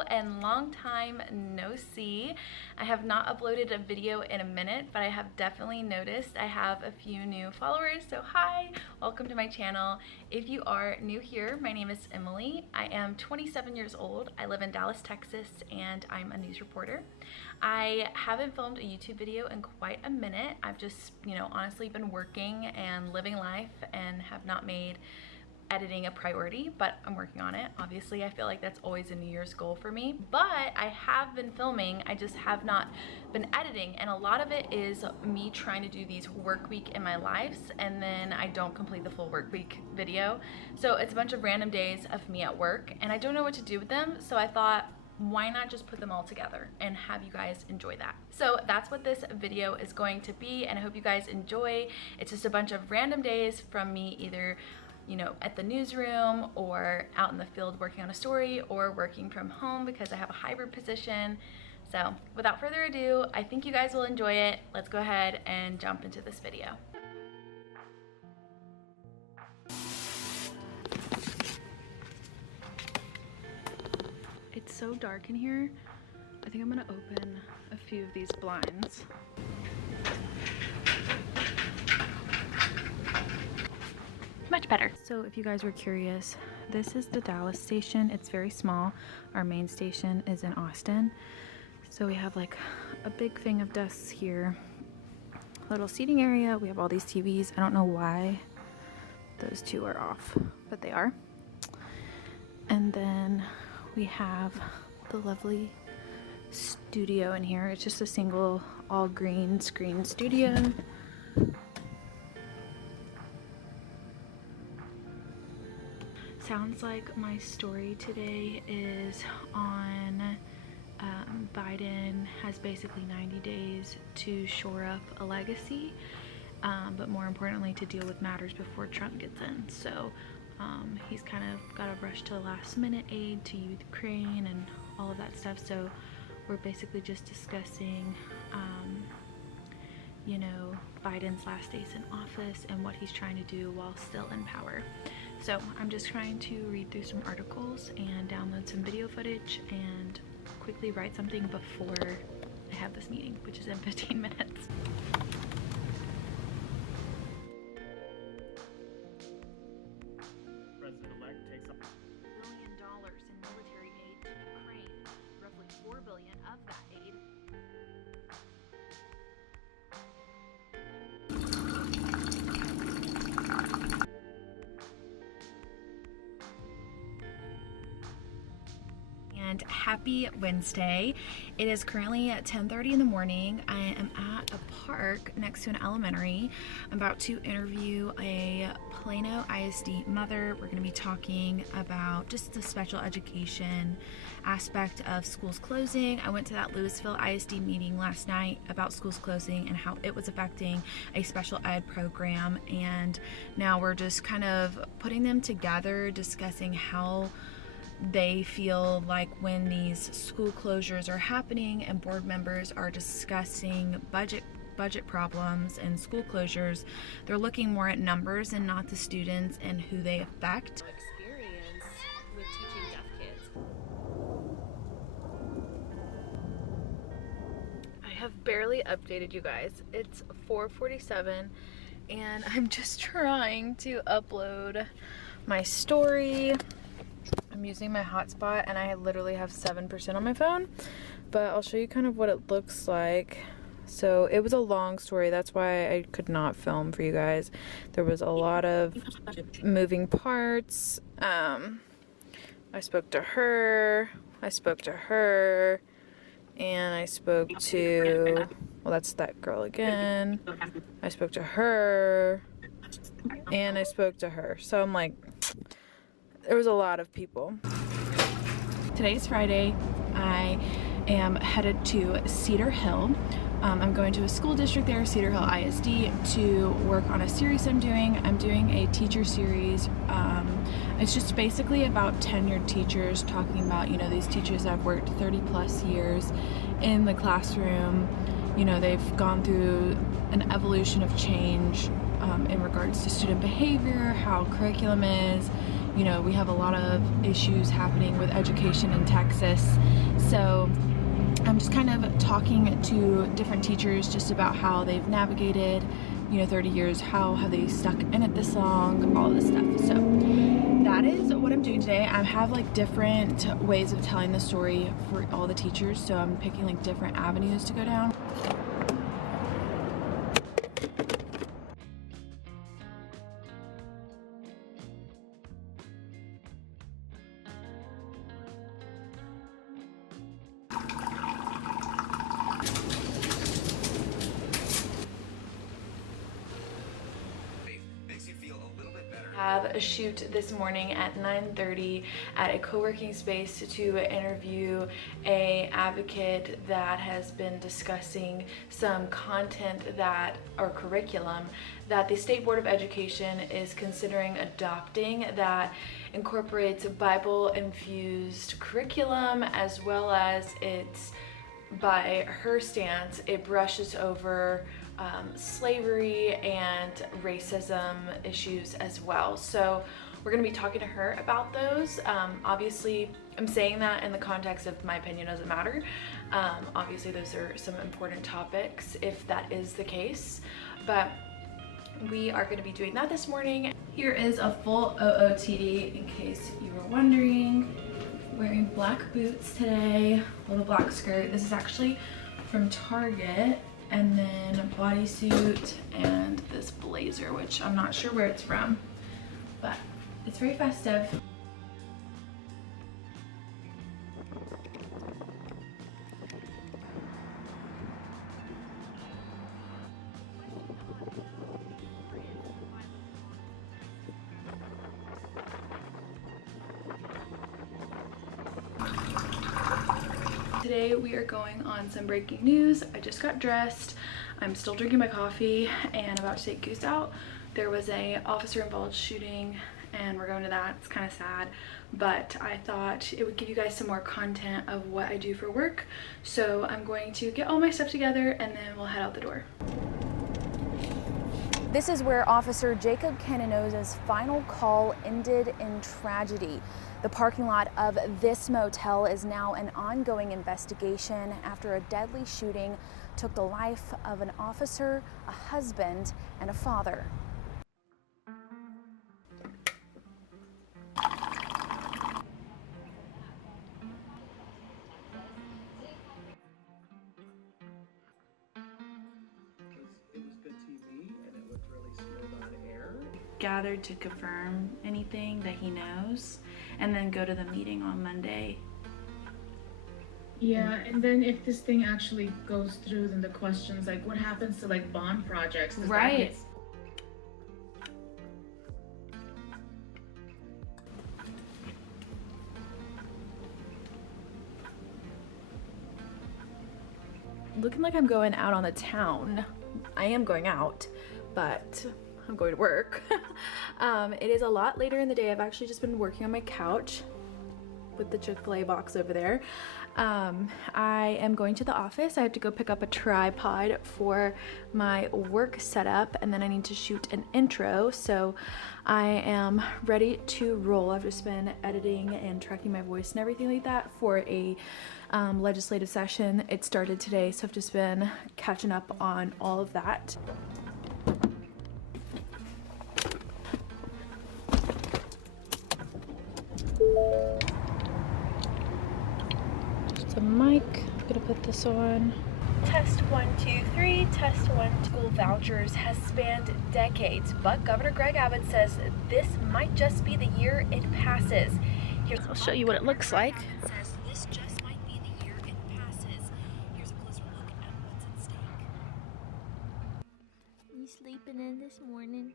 Hello and long time no see. I have not uploaded a video in a minute, but I have definitely noticed I have a few new followers. So hi, welcome to my channel. If you are new here, my name is Emily. I am 27 years old. I live in Dallas, Texas, and I'm a news reporter. I haven't filmed a YouTube video in quite a minute. I've just, honestly been working and living life and have not made editing a priority, but I'm working on it. Obviously, I feel like that's always a New Year's goal for me, but I have been filming. I just have not been editing, and a lot of it is me trying to do these work week in my lives, and then I don't complete the full work week video. So it's a bunch of random days of me at work, and I don't know what to do with them, so I thought, why not just put them all together and have you guys enjoy that? So that's what this video is going to be, and I hope you guys enjoy. It's just a bunch of random days from me, either at the newsroom or out in the field working on a story or working from home because I have a hybrid position. So without further ado, I think you guys will enjoy it. Let's go ahead and jump into this video. It's so dark in here. I think I'm gonna open a few of these blinds. Much better. So if you guys were curious, this is the Dallas station. It's very small. Our main station is in Austin. So we have like a big thing of desks here. Little seating area. We have all these TVs. I don't know why those two are off, but they are. And then we have the lovely studio in here. It's just a single all green screen studio. Sounds like my story today is on Biden has basically 90 days to shore up a legacy, but more importantly to deal with matters before Trump gets in. So he's kind of got to rush to the last minute aid to Ukraine and all of that stuff. So we're basically just discussing Biden's last days in office and what he's trying to do while still in power. So I'm just trying to read through some articles and download some video footage and quickly write something before I have this meeting, which is in 15 minutes. President-elect takes up $1 billion in military aid to Ukraine, roughly $4 billion of that aid. And happy Wednesday. It is currently at 10:30 in the morning. I am at a park next to an elementary. I'm about to interview a Plano ISD mother. We're going to be talking about just the special education aspect of schools closing. I went to that Louisville ISD meeting last night about schools closing and how it was affecting a special ed program, and now we're just kind of putting them together, discussing how they feel like when these school closures are happening and board members are discussing budget problems and school closures, they're looking more at numbers and not the students and who they affect. Experience with teaching deaf kids. I have barely updated you guys. It's 4:47 and I'm just trying to upload my story. I'm using my hotspot and I literally have 7% on my phone, but I'll show you kind of what it looks like. So it was a long story, that's why I could not film for you guys. There was a lot of moving parts. I spoke to her, and I spoke to, well, that's that girl again. I spoke to her and I spoke to her. So I'm like, there was a lot of people. Today's Friday. I am headed to Cedar Hill. I'm going to a school district there, Cedar Hill ISD, to work on a series I'm doing. I'm doing a teacher series. It's just basically about tenured teachers, talking about, these teachers that have worked 30 plus years in the classroom. They've gone through an evolution of change in regards to student behavior, how curriculum is, you know, we have a lot of issues happening with education in Texas. So I'm just kind of talking to different teachers just about how they've navigated, you know, 30 years, how have they stuck in it this long, all this stuff. So that is what I'm doing today. I have like different ways of telling the story for all the teachers, so I'm picking like different avenues to go down. Have a shoot this morning at 9:30 at a co-working space to interview a advocate that has been discussing some content that, or curriculum, that the State Board of Education is considering adopting that incorporates Bible infused curriculum, as well as it's, by her stance, it brushes over slavery and racism issues as well. So we're going to be talking to her about those. Obviously, I'm saying that in the context of my opinion doesn't matter. Obviously, those are some important topics if that is the case. But we are going to be doing that this morning. Here is a full OOTD in case you were wondering. Wearing black boots today with a black skirt. This is actually from Target. And then a bodysuit and this blazer, which I'm not sure where it's from, but it's very festive. Today we are going on some breaking news. I just got dressed. I'm still drinking my coffee and about to take Goose out. There was a officer involved shooting and we're going to that. It's kind of sad, but I thought it would give you guys some more content of what I do for work. So I'm going to get all my stuff together and then we'll head out the door. This is where Officer Jacob Cananosa's final call ended in tragedy. The parking lot of this motel is now an ongoing investigation after a deadly shooting took the life of an officer, a husband, and a father. Gathered to confirm anything that he knows and then go to the meeting on Monday. Yeah, and then if this thing actually goes through, then the questions like what happens to like bond projects? Right. Looking like I'm going out on the town. I am going out, but I'm going to work. It is a lot later in the day. I've actually just been working on my couch with the Chick-fil-A box over there. I am going to the office. I have to go pick up a tripod for my work setup, and then I need to shoot an intro. So I am ready to roll. I've just been editing and tracking my voice and everything like that for a legislative session. It started today, so I've just been catching up on all of that. Just a mic. I'm gonna put this on. Test 1, 2, 3. Test 1. School vouchers has spanned decades, but Governor Greg Abbott says this might just be the year it passes. I'll show you what it looks like. This just might be the year it passes. Here's a closer look at what's at stake. You sleeping in this morning?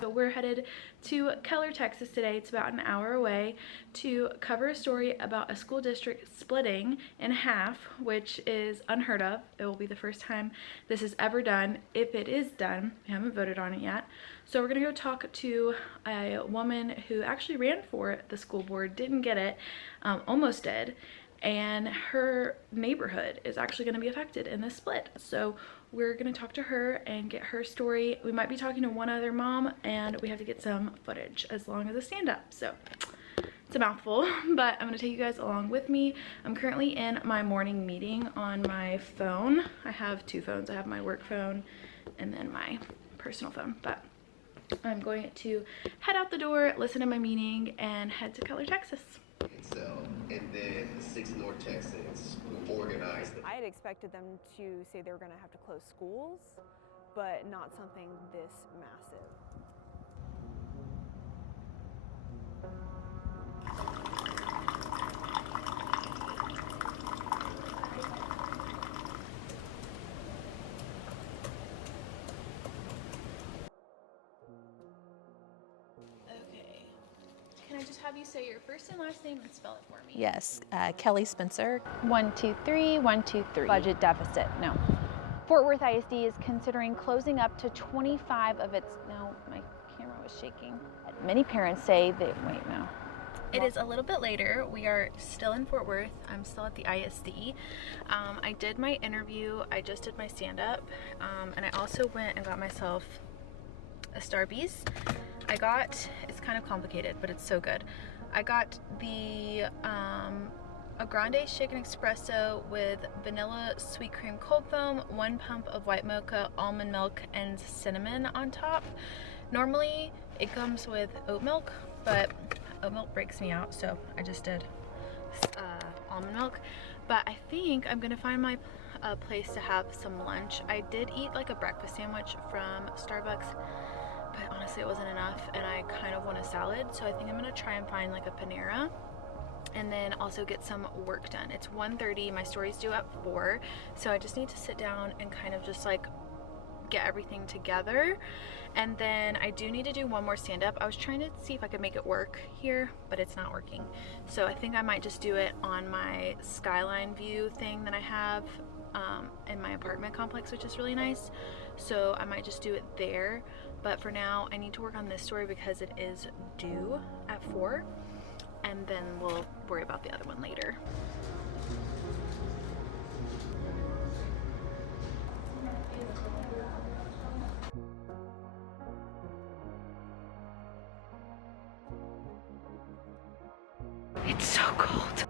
So we're headed to Keller, Texas today. It's about an hour away to cover a story about a school district splitting in half, which is unheard of. It will be the first time this is ever done. If it is done, we haven't voted on it yet. So we're gonna go talk to a woman who actually ran for the school board, didn't get it, almost did. and her neighborhood is actually going to be affected in this split. So we're going to talk to her and get her story. We might be talking to one other mom, and we have to get some footage as long as a stand-up. So it's a mouthful, but I'm going to take you guys along with me. I'm currently in my morning meeting on my phone. I have two phones. I have my work phone and then my personal phone, but I'm going to head out the door, listen to my meeting, and head to Keller, Texas. And then the 6 North Texans who organized I had expected them to say they were going to have to close schools, but not something this massive. Okay. Can I just have you say your first and last name and spell it for me? Yes, Kelly Spencer. 1, 2, 3, 1, 2, 3. Budget deficit, no. Fort Worth ISD is considering closing up to 25 of its, no, my camera was shaking. Many parents say that, wait, no. It is a little bit later. We are still in Fort Worth. I'm still at the ISD. I did my interview. I just did my stand-up. And I also went and got myself a Starbucks. I got, it's kind of complicated, but it's so good. I got the a grande shaken espresso with vanilla sweet cream cold foam, 1 pump of white mocha, almond milk, and cinnamon on top. Normally it comes with oat milk, but oat milk breaks me out, so I just did almond milk. But I think I'm gonna find my place to have some lunch. I did eat like a breakfast sandwich from Starbucks, but honestly it wasn't enough, and I kind of want a salad, so I think I'm gonna try and find like a Panera and then also get some work done. It's 1:30, my story's due at 4, so I just need to sit down and kind of just like get everything together. And then I do need to do one more stand-up. I was trying to see if I could make it work here, but it's not working. So I think I might just do it on my skyline view thing that I have in my apartment complex, which is really nice. So I might just do it there. But for now, I need to work on this story because it is due at 4. And then we'll worry about the other one later. It's so cold.